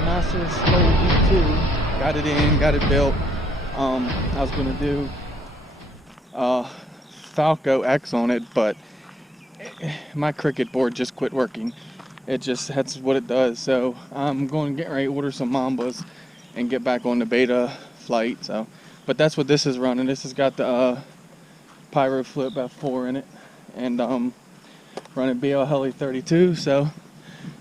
Skoll V2. Got it in, got it built. I was gonna do Falco X on it, but my Cricut board just quit working. That's what it does. So I'm going to get ready to order some Mambas and get back on the Betaflight. So, but that's what this is running. This has got the Pyro Flip F4 in it, and running BL Heli 32. So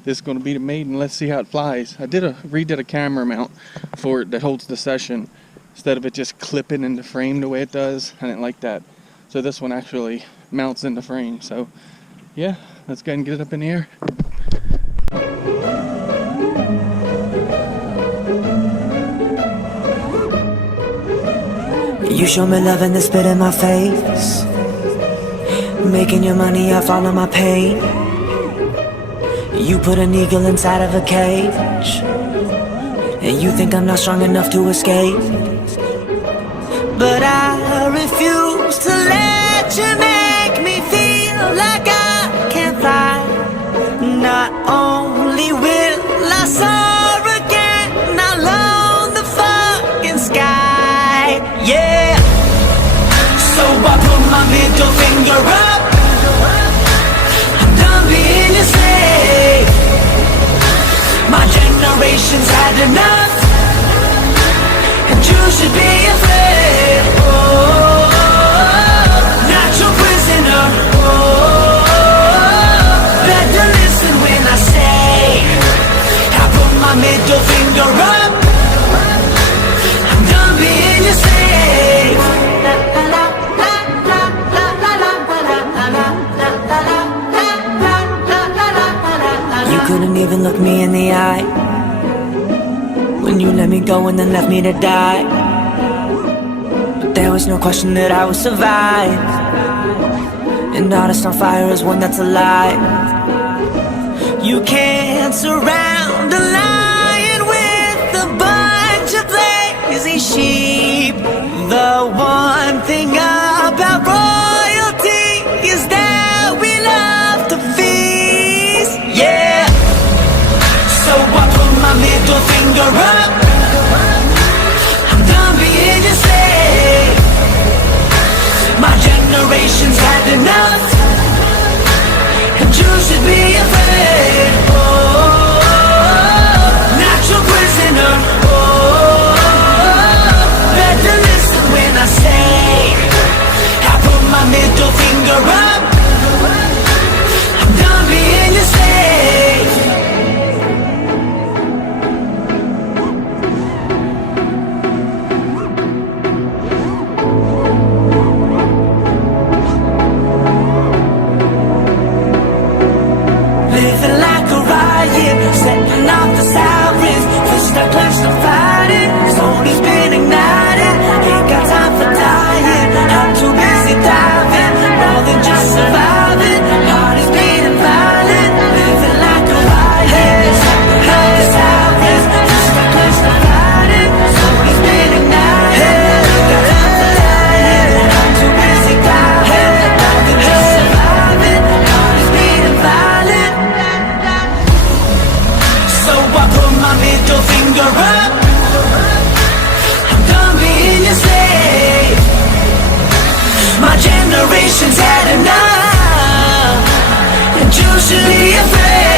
this is going to be the maiden. Let's see how it flies. I redid a camera mount for it that holds the session instead of it just clipping in the frame the way it does. I didn't like that. So this one actually mounts in the frame. So yeah, let's go ahead and get it up in the air. You show me love and then spit in my face. Making your money, I follow my pain. You put an eagle inside of a cage, and you think I'm not strong enough to escape. But I refuse to let you make me feel like I can't fly. Not only will I soar again, I'll own the fucking sky. Yeah. So I put my middle finger up. I'm done being your slave. My generation's had enough, and you should be afraid. Oh, not your prisoner. Oh, better listen when I say I put my middle finger up. I'm done being your slave. You couldn't even look me in the eye when you let me go and then left me to die. But there was no question that I would survive. An artist on fire is one that's alive. You can't surround a lion with a bunch of lazy sheep. The one thing about royalty is that we love to feast. Yeah. So I put my middle finger up. I'm done being your slave. My generation's had enough, and you should be afraid. Oh, not your prisoner. Oh, better listen when I say I put my middle finger up. I'm done being your slave. Living like a riot, setting off the sirens. Fist I clenched, I'm fighting. Soul has been ignited. Ain't got time for dying. I'm too busy diving, more than just surviving. Heart is beating violent. Living like a riot, setting off the sirens. Fist I clenched, I'm fighting. Soul has been ignited. Ain't got time for dying. I'm too busy diving, more than just surviving. Heart is beating violent. So I put my middle finger up. I'm done being your slave. My generation's had enough, and you should be afraid.